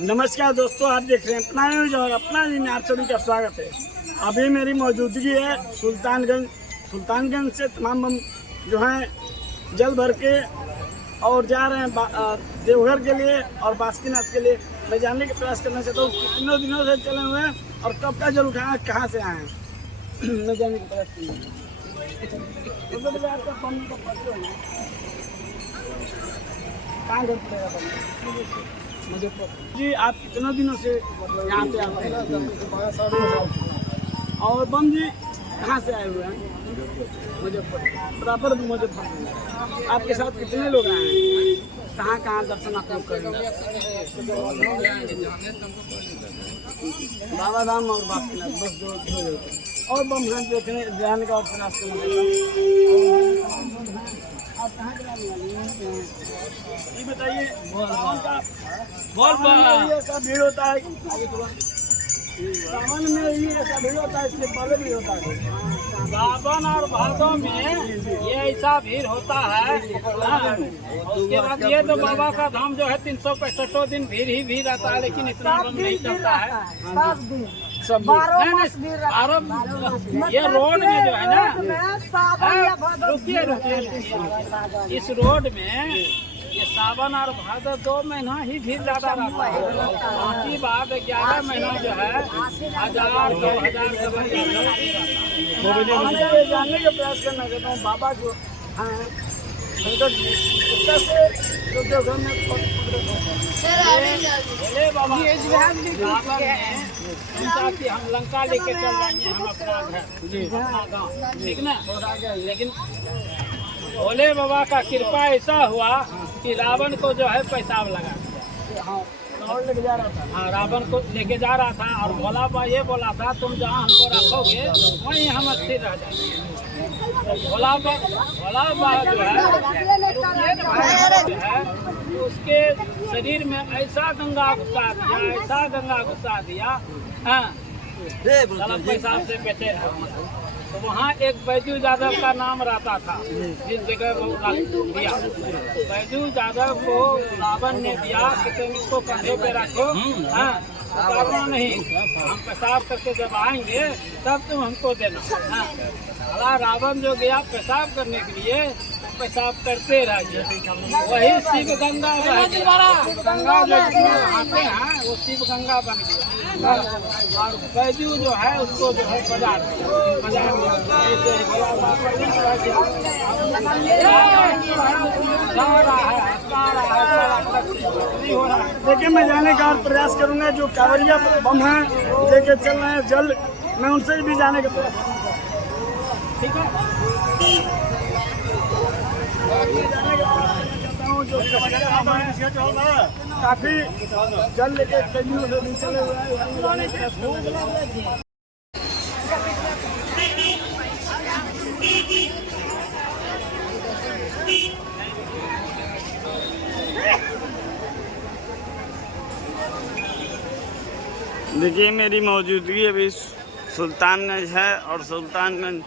नमस्कार दोस्तों, आप देख रहे हैं अपना न्यूज और अपना जी में आप सभी का स्वागत है। अभी मेरी मौजूदगी है सुल्तानगंज से तमाम बम जो हैं जल भर के और जा रहे हैं देवघर के लिए और बासुकीनाथ के लिए। मैं जानने का प्रयास करना चाहता हूँ कितने दिनों से चले हुए हैं और कब का जल उठाया, कहाँ से आए हैं। मैं जानने का प्रयास करूँगा। कहाँ घर पड़ेगा मुजफ्फरपुर जी? आप कितने दिनों से यहाँ पे आते हैं? और बम जी कहाँ से आए हुए हैं? मुजफ्फरपुर, प्रॉपर मुजफ्फरपुर। आपके साथ कितने लोग आए हैं? कहाँ कहाँ दर्शन आप लोग करेंगे? बाबा धाम और बासुकीनाथ, बस दो और बम हैं देखने जाने का प्रयास करना। आप कहाँ के रहने वाले हैं? ये बताइए, ऐसा भीड़ होता है सावन में, ये ऐसा भीड़ होता है, इसलिए पहले भी होता है। सावन और भादों में ये ऐसा भीड़ होता है। उसके बाद ये तो बाबा का धाम जो है 365 दिन भीड़ ही भीड़ रहता है, लेकिन इतना नहीं चलता है। सब ये रोड में जो है ना, रुकिए इस रोड में ये सावन और भादो 2 महीना ही भीड़ ज्यादा रहता है। बाकी बाद 11 महीना जो है 1000 2000 जानने का प्रयास करना चाहता हूँ बाबा जो हैं बोले बाबा कि हम लंका लेके चल जाएंगे, हम अपना घर अपना गाँव, ठीक ना। लेकिन भोले बाबा का कृपा ऐसा हुआ कि रावण को जो है पेशाब लगा दिया। और लेके जा रहा था। हाँ, रावण को लेके जा रहा था और भोला बाबा ये बोला था तुम जहाँ हमको रखोगे वहीं हम स्थिर रह जाएंगे। भोला बाबा जो है उसके शरीर में ऐसा गंगा घुसा दिया हाँ, पेशाब से बेचे। तो वहाँ एक बैजू यादव का नाम रहता था, जिस जगह वो दिया। बैजू यादव को रावण ने दिया कि तुम इसको कंधे पे रखो, हाँ उतारना नहीं, हम पेशाब करके जब आएंगे तब तुम हमको देना। हाँ, भला रावण जो गया पेशाब करने के लिए, पेशाब करते रह गया। वही शिव गंगा गंगा जो आते हैं वो शिव गंगा बन गया। और बैजू जो है उसको जो है बाजार देखिए, मैं जाने का और प्रयास करूंगा। जो कांवरिया बम हैं लेके चल रहे हैं जल, मैं उनसे भी जाने का प्रयास करूँगा। ठीक है, काफी जल लेके कई से चले हुए हैं। देखिए, मेरी मौजूदगी अभी सुल्तानगंज है और सुल्तानगंज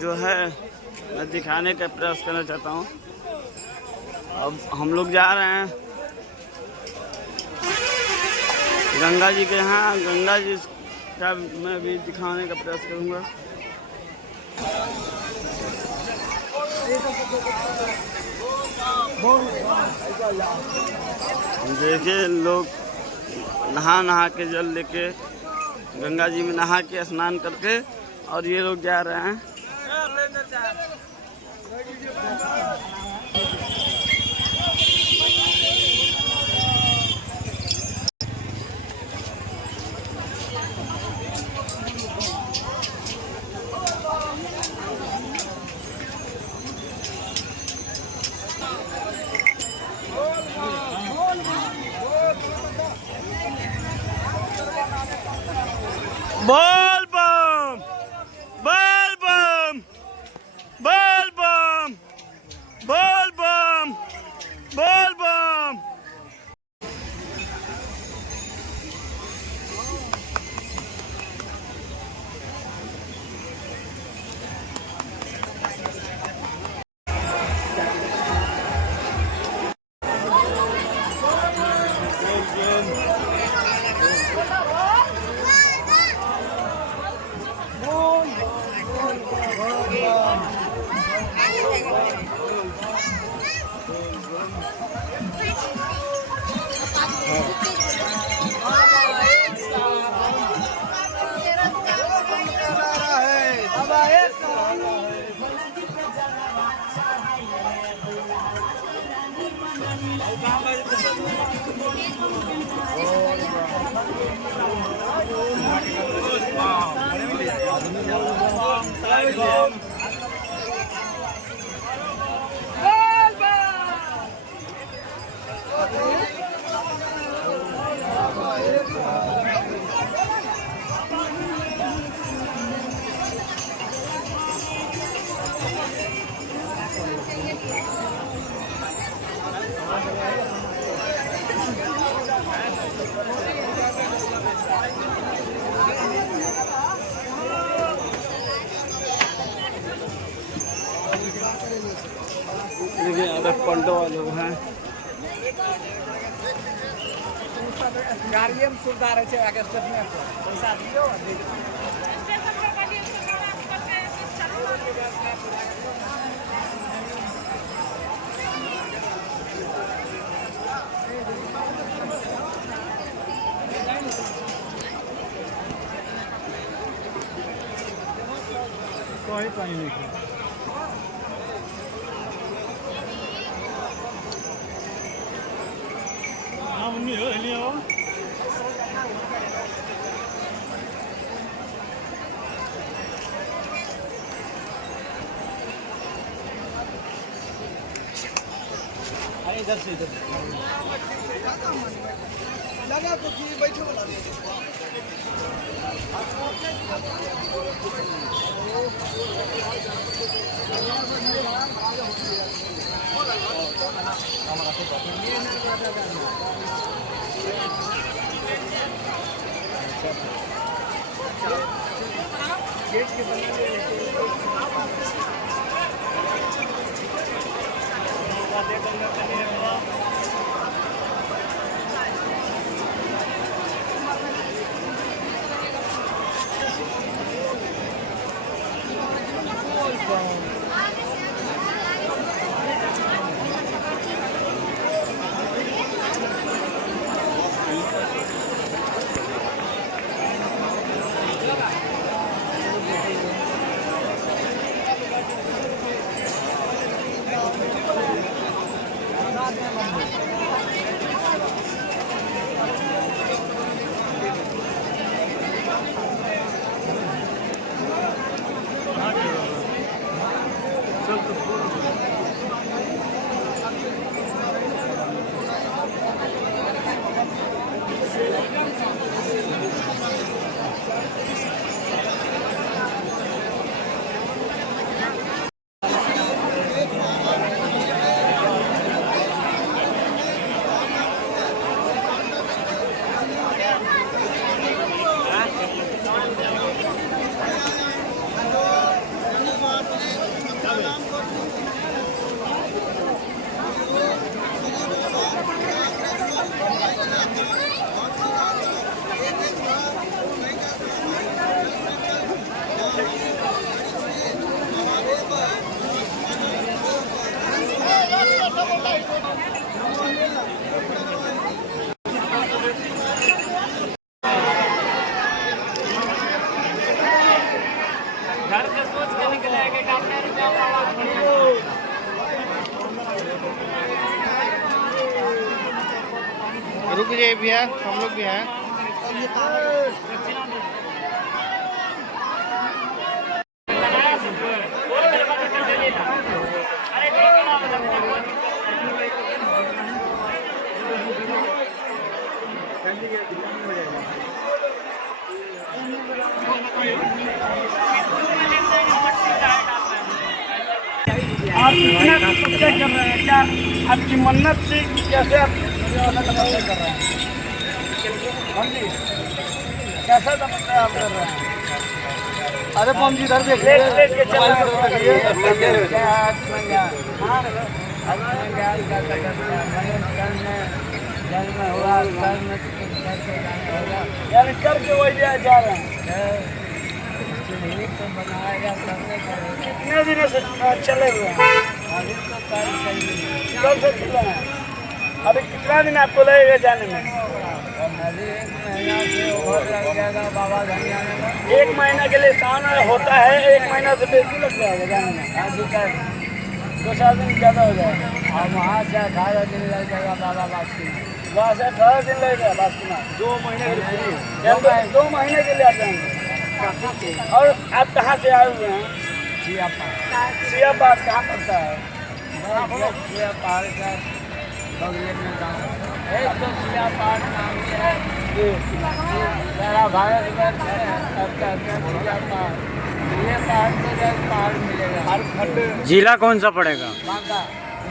जो है मैं दिखाने का प्रयास करना चाहता हूँ। अब हम लोग जा रहे हैं गंगा जी के यहाँ। गंगा जी का मैं भी दिखाने का प्रयास करूँगा। देखिए, लोग नहा के जल लेके गंगा जी में नहा के स्नान करके और ये लोग जा रहे हैं। बोल बम, बोल बम, बोल बम, बोल बम, बोल बम। देखिए यहाँ पे पंडवा लोग हैं। गाड़िए में सुविधा रहे छै आगे स्टेशन पर पैसा दियो कोई पानी नहीं। हाँ मम्मी हो नहीं हो अरे इधर से इधर लगा तो कि बैठो वाला गेट के घर से सोच के निकले कि काटने रुपया वाला रुक जाइए भैया हम लोग भी हैं आप कितने तपस्या कर रहे हैं? क्या आपकी मन्नत से कैसे आप तपस्या कर रहे हैं? हाँ जी, कैसा तपस्या आप कर रहे हैं? अरे पम जी इधर देखिए, यानी करके वही जा रहे हैं। कितने दिनों से चले हुए हैं? कब से चले हैं? अभी कितना दिन आपको लगेगा जाने में? एक महीना के लिए सावन होता है, एक महीना से बेसी लग जाएगा जाने में। 2-4 दिन ज़्यादा हो जाएगा। और वहाँ से 18 दिन लग जाएगा बाबा वापसी वहाँ से 18 दिन लगेगा बासुना। 2 महीने के लिए हम 2 महीने के लिए आते हैं। और आप कहाँ से आए हुए हैं? सियाबाद कहाँ पड़ता है? सियापाड़ का बगले में गाँव एक तो सियापाड़ नाम है, सारा भारत वर्ष है, अब कहते हैं सियापाड़। ये पहाड़ से जब पहाड़ मिलेगा। जिला कौन सा पड़ेगा? बांका।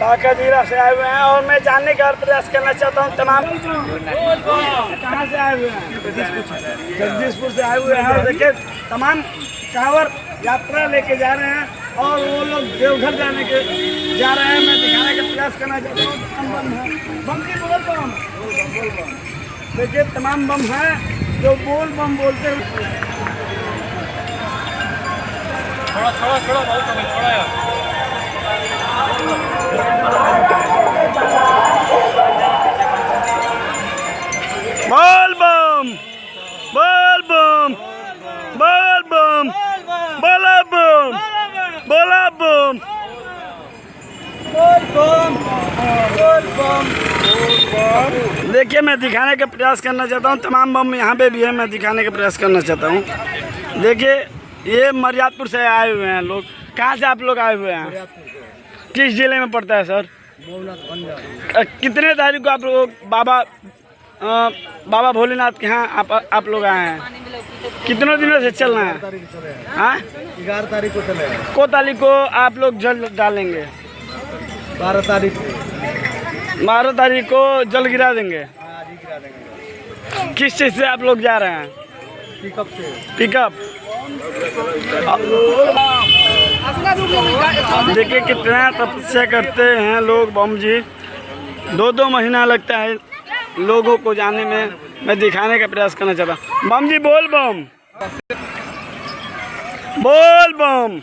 बांका जिला से आए हुए हैं और मैं जानने का प्रयास करना चाहता हूँ तमाम कहाँ से आए हुए हैं? जगदीशपुर से आए हुए हैं। और देखिए तमाम कांवर यात्रा लेके जा रहे हैं और वो लोग देवघर जाने के जा रहे हैं। मैं दिखाने का प्रयास करना चाहता हूँ। बम की बोल बम, देखिए तमाम बम हैं जो बोल बम बोलते हैं। थोड़ा बहुत थोड़ा यार। बोल बम, बोल बम, बोल बम, बोला बम, बोला बम, देखिए मैं दिखाने का प्रयास करना चाहता हूँ। तमाम बम यहाँ पे भी है, मैं दिखाने का प्रयास करना चाहता हूँ। देखिए ये मरियादपुर से आए हुए हैं लोग। कहाँ से आप लोग आए हुए हैं? किस जिले में पड़ता है सर? कितने तारीख को आप लोग बाबा भोलेनाथ के यहाँ आप लोग आए हैं? कितनों दिनों से चल रहे हैं? हाँ 11 तारीख को चले, को तारीख को आप लोग जल डालेंगे? 12 तारीख को 12 तारीख को जल गिरा देंगे। आज ही गिरा देंगे। किस चीज़ से आप लोग जा रहे हैं? पिकअप से। पिकअप। देखिए कितना तपस्या करते हैं लोग बम जी। 2 महीना लगता है लोगों को जाने में। मैं दिखाने का प्रयास करना चाहता हूँ। बम जी बोल बम, बोल बम,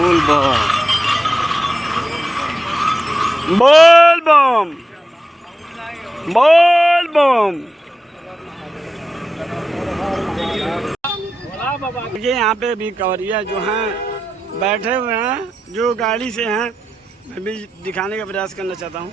बोल बम, बोल बम, बोल बम। देखिए यहाँ पे भी कंवरिया जो हैं बैठे हुए हैं, जो गाड़ी से हैं। मैं भी दिखाने का प्रयास करना चाहता हूँ।